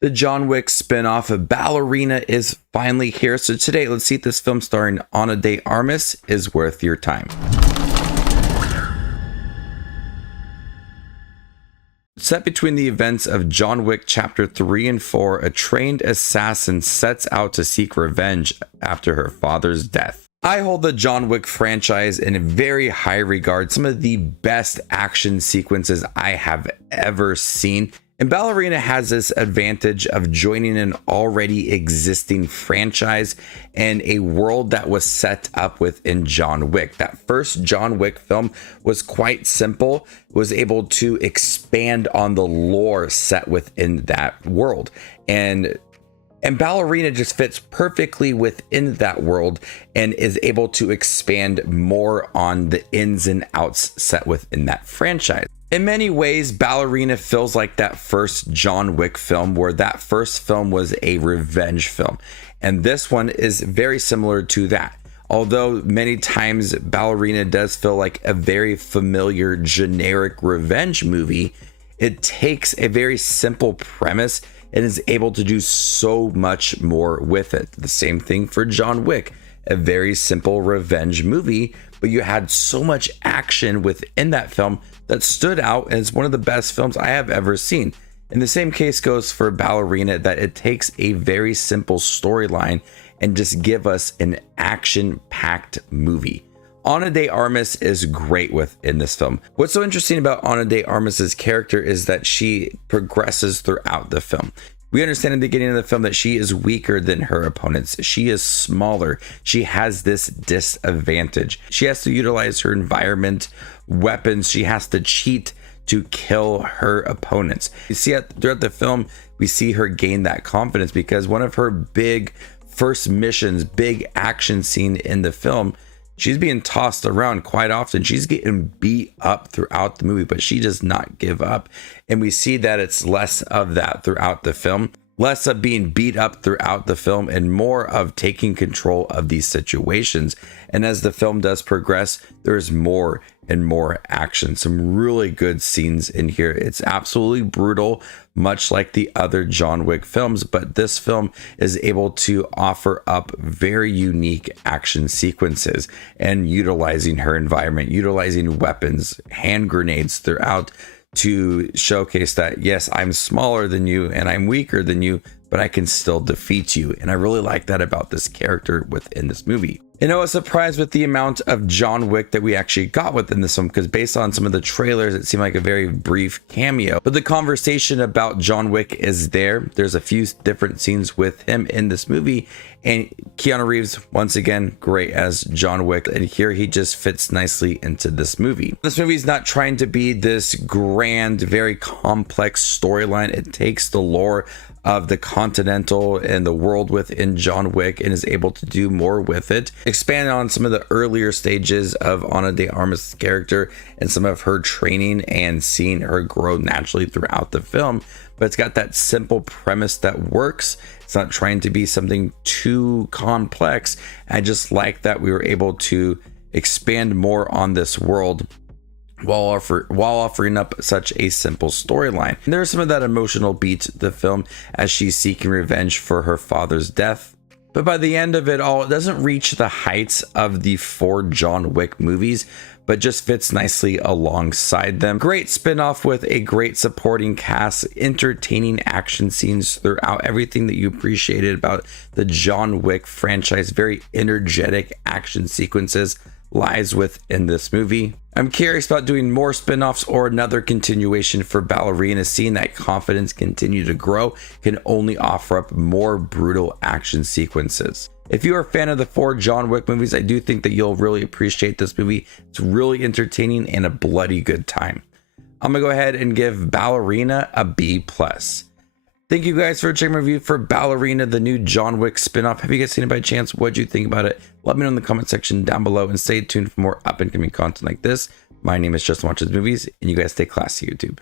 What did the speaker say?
The John Wick spin-off of Ballerina is finally here. So today, let's see if this film starring Ana de Armas is worth your time. Set between the events of John Wick Chapter 3 and 4, a trained assassin sets out to seek revenge after her father's death. I hold the John Wick franchise in very high regard, some of the best action sequences I have ever seen. And Ballerina has this advantage of joining an already existing franchise and a world that was set up within John Wick. That first John Wick film was quite simple, was able to expand on the lore set within that world. And Ballerina just fits perfectly within that world and is able to expand more on the ins and outs set within that franchise. In many ways, Ballerina feels like that first John Wick film, where that first film was a revenge film. And this one is very similar to that. Although many times Ballerina does feel like a very familiar generic revenge movie, it takes a very simple premise and is able to do so much more with it. The same thing for John Wick, a very simple revenge movie, but you had so much action within that film that stood out, and it's one of the best films I have ever seen. And the same case goes for Ballerina, that it takes a very simple storyline and just give us an action-packed movie. Ana de Armas is great within this film. What's so interesting about Ana de Armas's character is that she progresses throughout the film. We understand in the beginning of the film that she is weaker than her opponents. She is smaller. She has this disadvantage. She has to utilize her environment, weapons. She has to cheat to kill her opponents. You see throughout the film, we see her gain that confidence because one of her big first missions, big action scene in the film, she's being tossed around quite often. She's getting beat up throughout the movie, but she does not give up. And we see that it's less of that throughout the film, less of being beat up throughout the film and more of taking control of these situations. And as the film does progress, there's more and more action. Some really good scenes in here. It's absolutely brutal, much like the other John Wick films, but this film is able to offer up very unique action sequences and utilizing her environment, utilizing weapons, hand grenades throughout to showcase that, yes, I'm smaller than you and I'm weaker than you, but I can still defeat you. And I really like that about this character within this movie. And I was surprised with the amount of John Wick that we actually got within this film, because based on some of the trailers, it seemed like a very brief cameo. But the conversation about John Wick is there. There's a few different scenes with him in this movie. And Keanu Reeves, once again, great as John Wick. And here he just fits nicely into this movie. This movie is not trying to be this grand, very complex storyline. It takes the lore of the Continental and the world within John Wick and is able to do more with it. Expand on some of the earlier stages of Ana de Armas' character and some of her training and seeing her grow naturally throughout the film. But it's got that simple premise that works. It's not trying to be something too complex. I just like that we were able to expand more on this world while offering up such a simple storyline. There's some of that emotional beat to the film as she's seeking revenge for her father's death. But by the end of it all, it doesn't reach the heights of the 4 John Wick movies, but just fits nicely alongside them. Great spin-off with a great supporting cast, entertaining action scenes throughout, everything that you appreciated about the John Wick franchise. Very energetic action sequences lies within this movie. I'm curious about doing more spin-offs or another continuation for Ballerina. Seeing that confidence continue to grow can only offer up more brutal action sequences. If you're a fan of the 4 John Wick movies, I do think that you'll really appreciate this movie. It's really entertaining and a bloody good time. I'm gonna go ahead and give Ballerina a B+. Thank you guys for checking my review for Ballerina, the new John Wick spinoff. Have you guys seen it by chance? What'd you think about it? Let me know in the comment section down below and stay tuned for more up and coming content like this. My name is Justin Watches Movies, and you guys stay classy, YouTube.